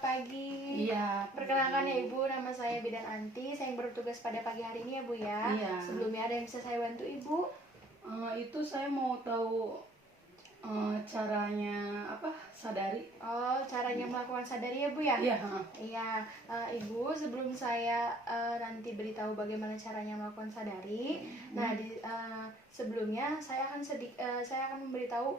Pagi. Iya. Perkenalkan ya Ibu, nama saya Bidan Anti. Saya yang bertugas pada pagi hari ini ya Bu ya. Iya. Sebelumnya ada yang bisa saya bantu Ibu? Itu saya mau tahu caranya sadari. Oh, caranya melakukan sadari ya Bu ya? Iya. Iya. Ibu, sebelum saya nanti beritahu bagaimana caranya melakukan sadari, nah sebelumnya saya akan memberitahu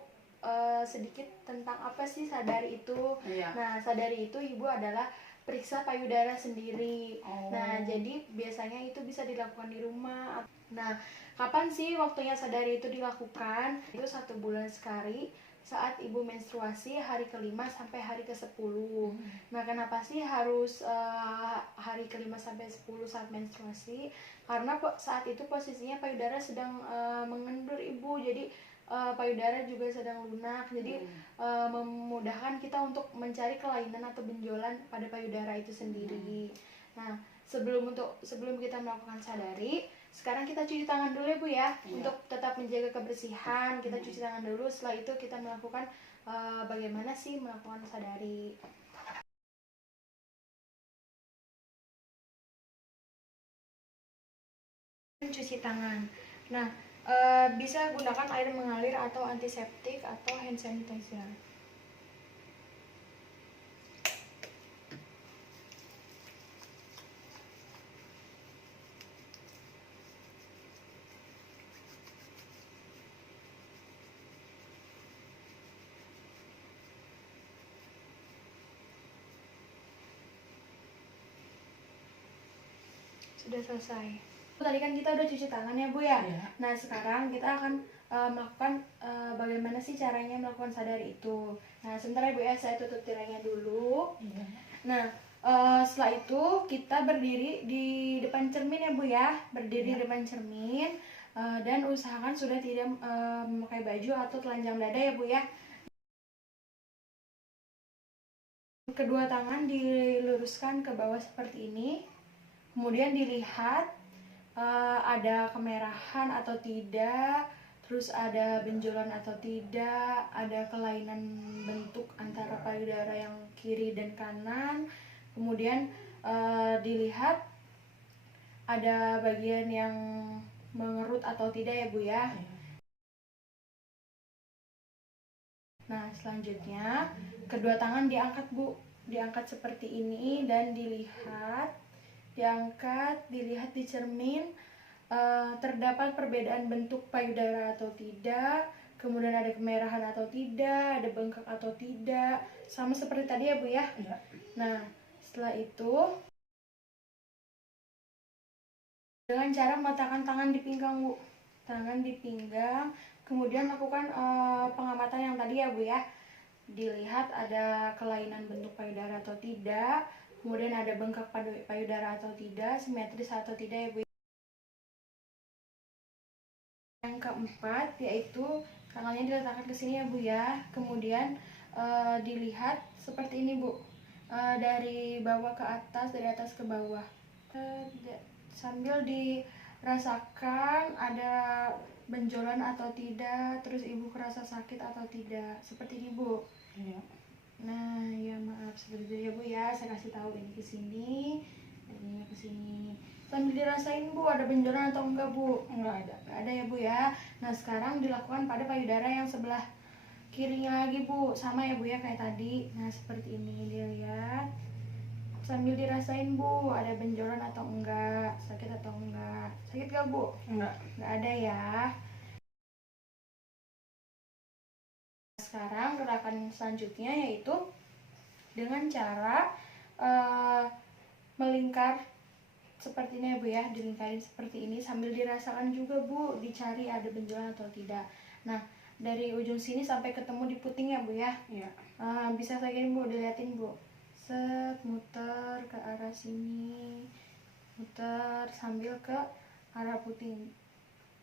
sedikit tentang apa sih sadari itu. Iya. Nah, sadari itu Ibu adalah periksa payudara sendiri. Oh. Nah, jadi biasanya itu bisa dilakukan di rumah. Nah, kapan sih waktunya sadari itu dilakukan? Itu 1 bulan sekali saat ibu menstruasi hari ke-5 sampai hari ke-10. Nah, kenapa sih harus hari ke-5 sampai 10 saat menstruasi? Karena saat itu posisinya payudara sedang mengendur Ibu. Jadi payudara juga sedang lunak. Jadi memudahkan kita untuk mencari kelainan atau benjolan pada payudara itu sendiri. Nah, sebelum kita melakukan sadari, sekarang kita cuci tangan dulu ya Bu ya. Untuk tetap menjaga kebersihan, kita cuci tangan dulu. Setelah itu kita melakukan bagaimana sih melakukan sadari. Cuci tangan. Nah, bisa gunakan air mengalir atau antiseptik atau hand sanitizer. Sudah selesai. Tadi kan kita udah cuci tangan ya Bu ya. Iya. Nah, sekarang kita akan melakukan bagaimana sih caranya melakukan sadari itu. Nah, sebentar ya Bu ya, saya tutup tirainya dulu. Iya. Nah, setelah itu kita berdiri di depan cermin ya Bu ya. Berdiri di depan cermin dan usahakan sudah tidak memakai baju atau telanjang dada ya Bu ya. Kedua tangan diluruskan ke bawah seperti ini. Kemudian dilihat ada kemerahan atau tidak, terus ada benjolan atau tidak, ada kelainan bentuk antara payudara yang kiri dan kanan. Kemudian dilihat ada bagian yang mengerut atau tidak ya Bu ya. Nah, selanjutnya kedua tangan diangkat Bu, diangkat seperti ini dan dilihat, dilihat di cermin. Terdapat perbedaan bentuk payudara atau tidak, kemudian ada kemerahan atau tidak, ada bengkak atau tidak, sama seperti tadi ya Bu ya. Nah, setelah itu dengan cara meletakkan tangan di pinggang Bu, tangan di pinggang, kemudian lakukan pengamatan yang tadi ya Bu ya. Dilihat ada kelainan bentuk payudara atau tidak, kemudian ada bengkak payudara atau tidak, simetris atau tidak ya Bu. Yang keempat yaitu tangannya diletakkan ke sini ya Bu ya. Kemudian dilihat seperti ini Bu, dari bawah ke atas, dari atas ke bawah, sambil dirasakan ada benjolan atau tidak, terus Ibu kerasa sakit atau tidak, seperti ini Bu. Iya. Nah, ya maaf seperti itu ya Bu ya. Saya kasih tahu ini ke sini, ini ke sini. Sambil dirasain Bu, ada benjolan atau enggak Bu? Enggak ada. Enggak ada ya Bu ya. Nah, sekarang dilakukan pada payudara yang sebelah kirinya lagi Bu. Sama ya Bu ya kayak tadi. Nah, seperti ini dilihat. Sambil dirasain Bu, ada benjolan atau enggak, sakit atau enggak. Sakit gak Bu? Enggak. Enggak ada ya. Sekarang gerakan selanjutnya yaitu dengan cara melingkar seperti ini ya Bu ya, dilingkarin seperti ini sambil dirasakan juga Bu, dicari ada benjolan atau tidak. Nah, dari ujung sini sampai ketemu di puting ya Bu ya. Iya. Bisa saya gini Bu, dilihatin Bu. Set, muter ke arah sini, muter sambil ke arah puting.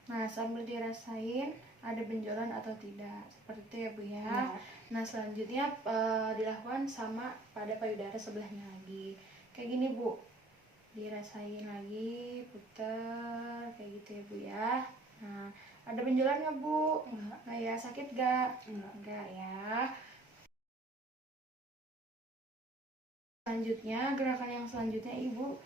Nah, sambil dirasain ada benjolan atau tidak, seperti itu ya Bu ya. Iya. Nah, selanjutnya dilakukan sama pada payudara sebelahnya lagi, kayak gini Bu. Dirasain lagi, putar kayak gitu ya Bu ya. Nah, ada benjolan nggak Bu? Enggak. Nah ya, sakit gak? Enggak. Enggak ya. Selanjutnya, gerakan yang selanjutnya Ibu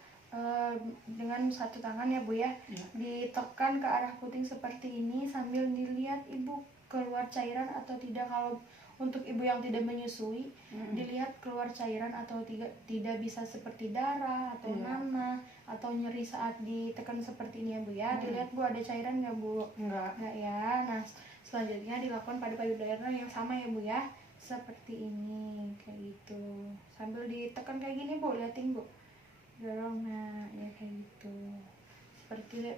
dengan satu tangan ya Bu ya, ditekan ke arah puting seperti ini sambil dilihat Ibu keluar cairan atau tidak. Kalau untuk Ibu yang tidak menyusui, dilihat keluar cairan atau tidak bisa seperti darah atau nanah atau nyeri saat ditekan seperti ini ya Bu ya. Dilihat Bu ada cairan nggak Bu? Enggak ya. Nah, selanjutnya dilakukan pada payudara yang sama ya Bu ya, seperti ini kayak gitu, sambil ditekan kayak gini Bu, liatin Bu, dorong, nah ya kayak gitu, seperti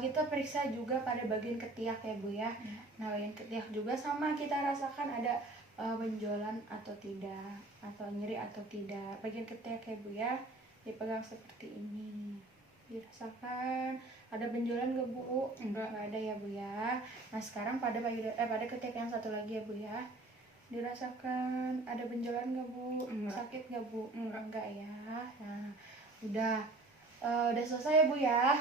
kita periksa juga pada bagian ketiak ya Bu ya. Nah, bagian ketiak juga sama, kita rasakan ada benjolan atau tidak, atau nyeri atau tidak. Bagian ketiak ya Bu ya, dipegang seperti ini, dirasakan ada benjolan gak Bu? Enggak ada ya Bu ya. Nah, sekarang pada pada ketiak yang satu lagi ya Bu ya, dirasakan ada benjolan gak Bu? Enggak. Sakit gak Bu? Enggak ya. Nah, udah selesai ya Bu ya.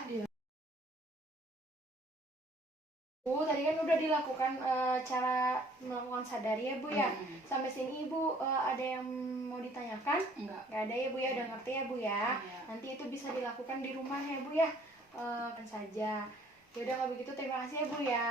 Bu, tadi kan udah dilakukan cara melakukan sadari ya Bu ya. Sampai sini Ibu ada yang mau ditanyakan? Enggak ada ya Bu ya, udah ngerti ya Bu ya. Nanti itu bisa dilakukan di rumah ya Bu ya. Kan saja. Ya udah, kalau begitu terima kasih ya Bu ya.